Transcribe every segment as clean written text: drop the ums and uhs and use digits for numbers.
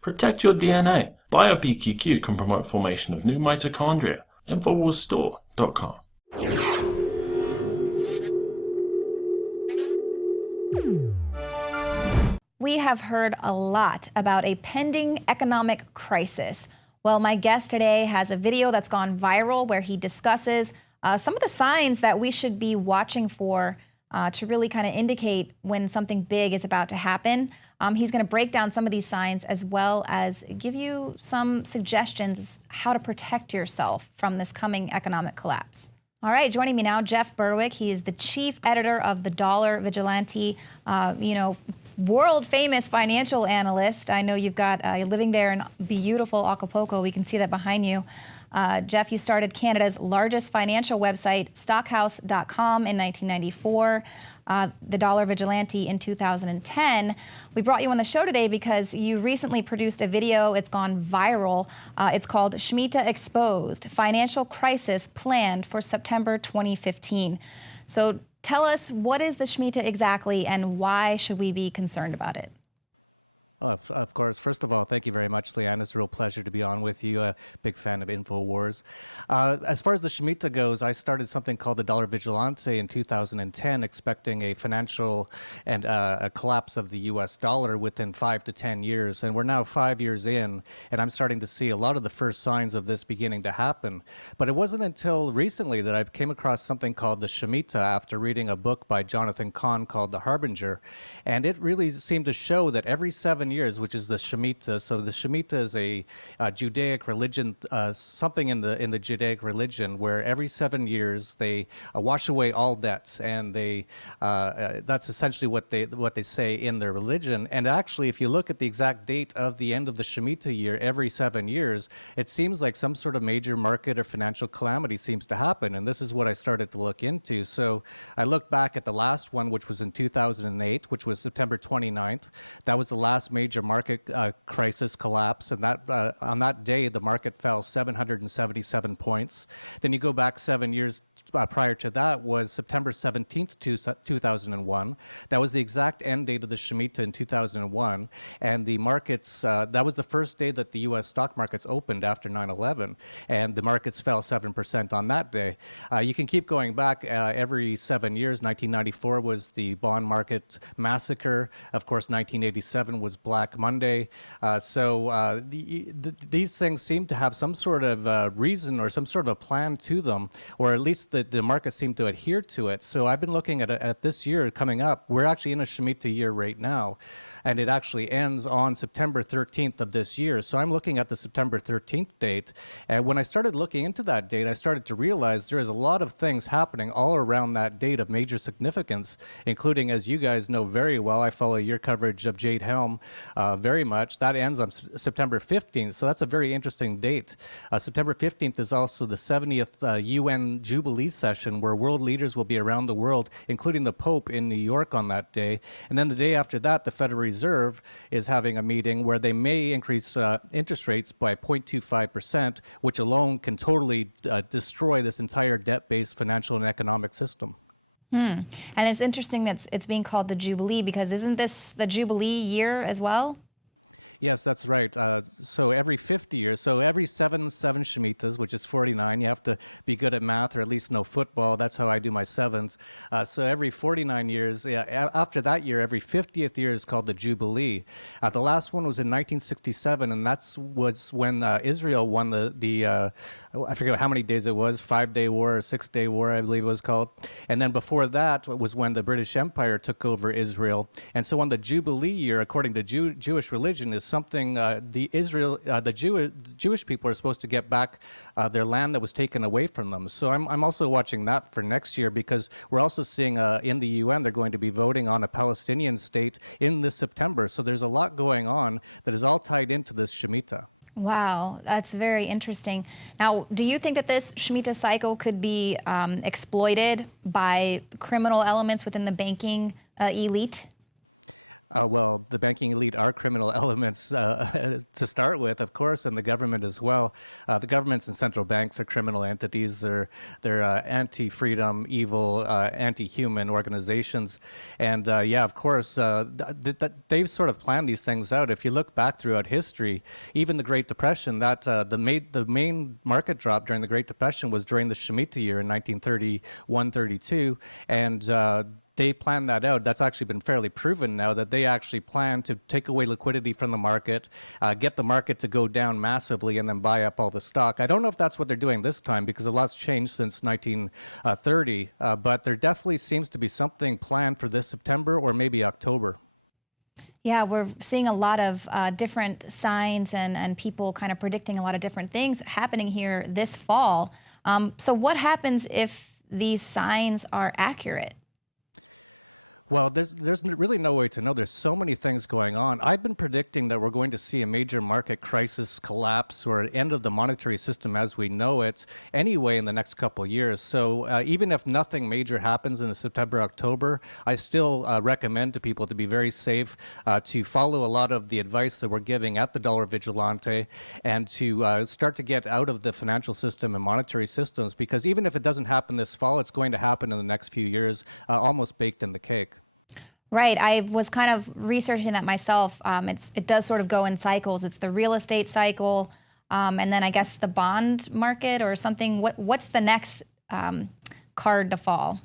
Protect your DNA. BioPQQ can promote formation of new mitochondria. Infowarsstore.com. We have heard a lot about a pending economic crisis. Well, my guest today has a video that's gone viral where he discusses some of the signs that we should be watching for to really kind of indicate when something big is about to happen. He's going to break down some of these signs as well as give you some suggestions how to protect yourself from this coming economic collapse. All right, joining me now, Jeff Berwick. He is the chief editor of the Dollar Vigilante, world famous financial analyst. I know you've got, you're living there in beautiful Acapulco. We can see that behind you. Jeff, you started Canada's largest financial website, stockhouse.com, in 1994, the Dollar Vigilante in 2010. We brought you on the show today because you recently produced a video. It's gone viral. It's called Shemitah Exposed, Financial Crisis Planned for September 2015. So tell us, what is the Shemitah exactly and why should we be concerned about it? Of course. First of all, thank you very much, Leanne. It's a real pleasure to be on with you. A big fan of Infowars. As far as the Shemitah goes, I started something called the Dollar Vigilante in 2010, expecting a financial and a collapse of the U.S. dollar within 5 to 10 years. And we're now 5 years in, and I'm starting to see a lot of the first signs of this beginning to happen. But it wasn't until recently that I came across something called the Shemitah after reading a book by Jonathan Cahn called The Harbinger. And it really seemed to show that every 7 years, which is the Shemitah. So the Shemitah is a Judaic religion, something in the Judaic religion, where every 7 years they wash away all debts, and they that's essentially what they say in their religion. And actually, if you look at the exact date of the end of the Shemitah year, every 7 years, it seems like some sort of major market or financial calamity seems to happen. And this is what I started to look into. So I looked back at the last one, which was in 2008, which was September 29th. That was the last major market crisis collapse, and that on that day the market fell 777 points. Then you go back 7 years prior to that was September 17th, 2001. That was the exact end date of the Shemitah in 2001, and the markets, that was the first day that the U.S. stock markets opened after 9/11, and the markets fell 7% on that day. You can keep going back every 7 years. 1994 was the bond market massacre. Of course, 1987 was Black Monday. These things seem to have some sort of reason or some sort of a plan to them, or at least the market seemed to adhere to it. So I've been looking at this year coming up. We're actually in a Shemitah year right now, and it actually ends on September 13th of this year. So I'm looking at the September 13th date. And when I started looking into that date, I started to realize there is a lot of things happening all around that date of major significance, including, as you guys know very well, I follow your coverage of Jade Helm very much. That ends on September 15th. So that's a very interesting date. September 15th is also the 70th UN Jubilee session, where world leaders will be around the world, including the Pope in New York on that day. And then the day after that, the Federal Reserve is having a meeting where they may increase interest rates by 0.25%, which alone can totally destroy this entire debt-based financial and economic system. And it's interesting that it's being called the Jubilee, because isn't this the Jubilee year as well? Yes, that's right. So every 50 years, so every seven Shemitahs, which is 49, you have to be good at math or at least know football. That's how I do my sevens. So every 49 years, after that year, every 50th year is called the Jubilee. The last one was in 1967, and was when Israel won the I forget how many days it was, 5-day war or 6-day war, I believe it was called. And then before that was when the British Empire took over Israel. And so on the Jubilee year, according to Jewish religion, is something the Jewish people are supposed to get back their land that was taken away from them. So I'm also watching that for next year, because we're also seeing in the UN they're going to be voting on a Palestinian state in this September. So there's a lot going on that is all tied into this Shemitah. Wow, that's very interesting. Now, do you think that this Shemitah cycle could be exploited by criminal elements within the banking elite? Well, the banking elite are criminal elements to start with, of course, and the government as well. The governments and central banks are criminal entities. They're anti-freedom, evil, anti-human organizations, and yeah, of course, they've sort of planned these things out. If you look back throughout history, even the Great Depression, the main market drop during the Great Depression was during the Shemitah year in 1931-32, and they planned that out. That's actually been fairly proven now that they actually plan to take away liquidity from the market, get the market to go down massively, and then buy up all the stock. I don't know if that's what they're doing this time because a lot's changed since 1930, but there definitely seems to be something planned for this September or maybe October. Yeah, we're seeing a lot of different signs and people kind of predicting a lot of different things happening here this fall. So what happens if these signs are accurate? Well, there's really no way to know. There's so many things going on. I've been predicting that we're going to see a major market crisis, collapse, or an end of the monetary system as we know it anyway in the next couple of years. So even if nothing major happens in September, October, I still recommend to people to be very safe, to follow a lot of the advice that we're giving at the Dollar Vigilante, and to start to get out of the financial system and monetary systems, because even if it doesn't happen this fall, it's going to happen in the next few years, almost baked in the cake. Right. I was kind of researching that myself. It does sort of go in cycles. It's the real estate cycle, and then I guess the bond market or something. What's the next card to fall?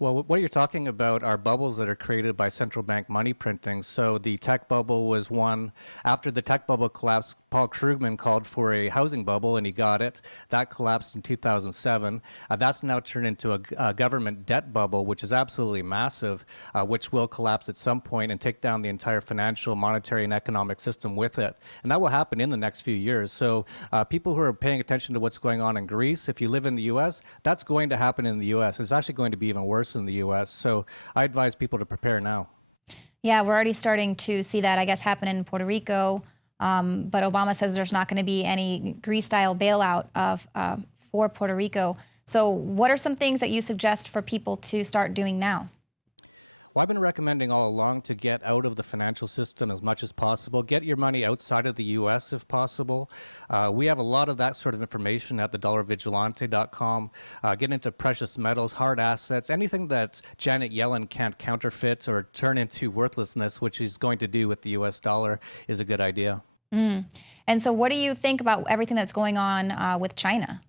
Well, what you're talking about are bubbles that are created by central bank money printing. So the tech bubble was one. After the tech bubble collapsed, Paul Krugman called for a housing bubble, and he got it. That collapsed in 2007. That's now turned into a government debt bubble, which is absolutely massive, which will collapse at some point and take down the entire financial, monetary, and economic system with it. And that will happen in the next few years. So people who are paying attention to what's going on in Greece, if you live in the U.S., that's going to happen in the U.S. It's actually going to be even worse in the U.S. So I advise people to prepare now. Yeah, we're already starting to see that, I guess, happen in Puerto Rico. But Obama says there's not going to be any Greece-style bailout for Puerto Rico. So what are some things that you suggest for people to start doing now? Well, I've been recommending all along to get out of the financial system as much as possible. Get your money outside of the U.S. if possible. We have a lot of that sort of information at thedollarvigilante.com. Get into precious metals, hard assets, anything that Janet Yellen can't counterfeit or turn into worthlessness, which she's going to do with the U.S. dollar, is a good idea. And so what do you think about everything that's going on with China?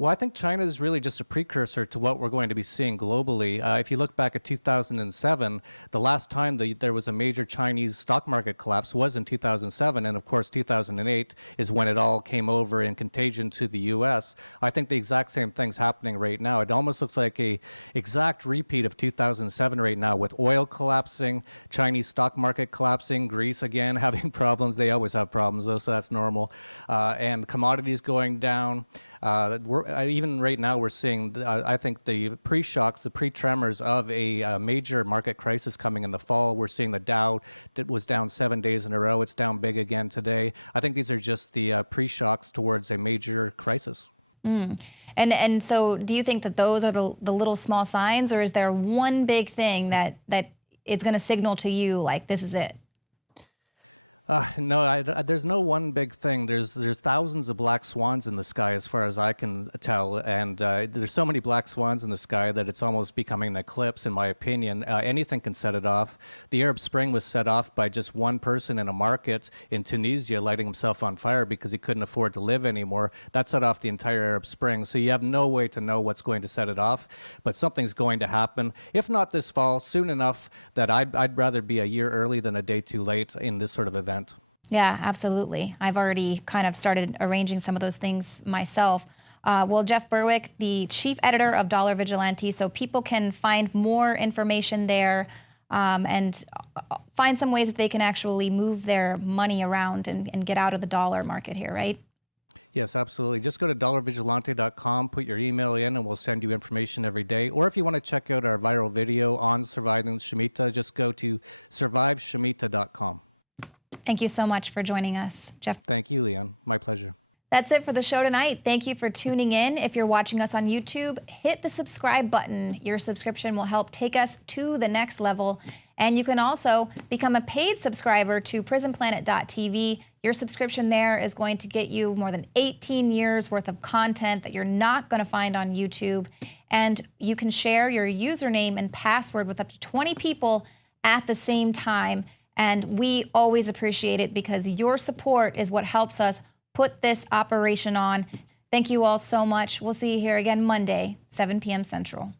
Well, I think China is really just a precursor to what we're going to be seeing globally. If you look back at 2007, the last time there was a major Chinese stock market collapse was in 2007. And of course, 2008 is when it all came over in contagion to the U.S. I think the exact same thing's happening right now. It almost looks like a exact repeat of 2007 right now, with oil collapsing, Chinese stock market collapsing, Greece again having problems. They always have problems, though, so that's normal. And commodities going down. Even right now, we're seeing, I think, the pre-shocks, the pre-tremors of a major market crisis coming in the fall. We're seeing the Dow that was down 7 days in a row. It's down big again today. I think these are just the pre-shocks towards a major crisis. And so do you think that those are the little small signs, or is there one big thing that it's going to signal to you like this is it? No, there's no one big thing. There's thousands of black swans in the sky, as far as I can tell, and there's so many black swans in the sky that it's almost becoming an eclipse, in my opinion. Anything can set it off. The Arab Spring was set off by just one person in a market in Tunisia lighting himself on fire because he couldn't afford to live anymore. That set off the entire Arab Spring. So you have no way to know what's going to set it off, but something's going to happen. If not this fall, soon enough that I'd rather be a year early than a day too late in this sort of event. Yeah, absolutely. I've already kind of started arranging some of those things myself. Well, Jeff Berwick, the chief editor of Dollar Vigilante, so people can find more information there and find some ways that they can actually move their money around and get out of the dollar market here, right? Yes, absolutely. Just go to dollarvigilante.com, put your email in, and we'll send you information every day. Or if you want to check out our viral video on surviving Shemitah, just go to surviveshemitah.com. Thank you so much for joining us, Jeff. Thank you, Leon. My pleasure. That's it for the show tonight. Thank you for tuning in. If you're watching us on YouTube, hit the subscribe button. Your subscription will help take us to the next level. And you can also become a paid subscriber to prisonplanet.tv. Your subscription there is going to get you more than 18 years worth of content that you're not going to find on YouTube. And you can share your username and password with up to 20 people at the same time. And we always appreciate it because your support is what helps us put this operation on. Thank you all so much. We'll see you here again Monday, 7 p.m. Central.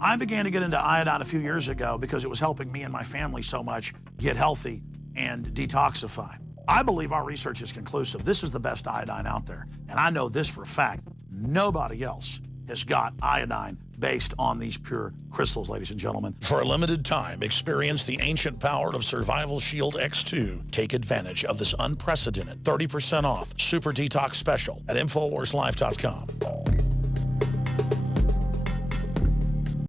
I began to get into iodine a few years ago because it was helping me and my family so much get healthy and detoxify. I believe our research is conclusive. This is the best iodine out there. And I know this for a fact. Nobody else has got iodine based on these pure crystals, ladies and gentlemen. For a limited time, experience the ancient power of Survival Shield X2. Take advantage of this unprecedented 30% off Super Detox Special at InfoWarsLife.com.